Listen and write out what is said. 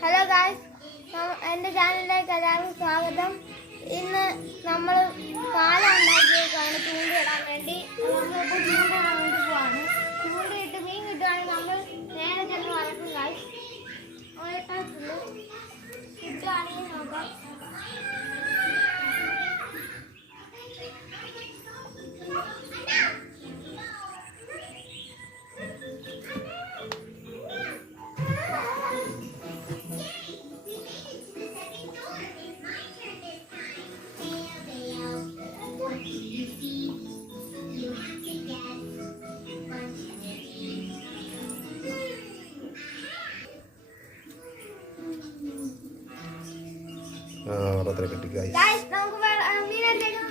Hello guys, എൻ്റെ ചാനലിലേക്ക് എല്ലാവർക്കും സ്വാഗതം. ഇന്ന് നമ്മൾ പാല ഉണ്ടാക്കിയേക്കാണ് ചൂണ്ടയിടാൻ വേണ്ടി. നമ്മളിപ്പോൾ ചൂണ്ടയിടാൻ വേണ്ടി പോവാണ്. ചൂണ്ടയിട്ട് മീൻ കിട്ടുകയാണെങ്കിൽ നമ്മൾ നേരെ ചെന്ന് വറക്കും ഗായ്സ്. കിട്ടുകയാണെങ്കിൽ നോക്കാം. കിട്ടി നമുക്ക് മീനടിച്ചേക്ക്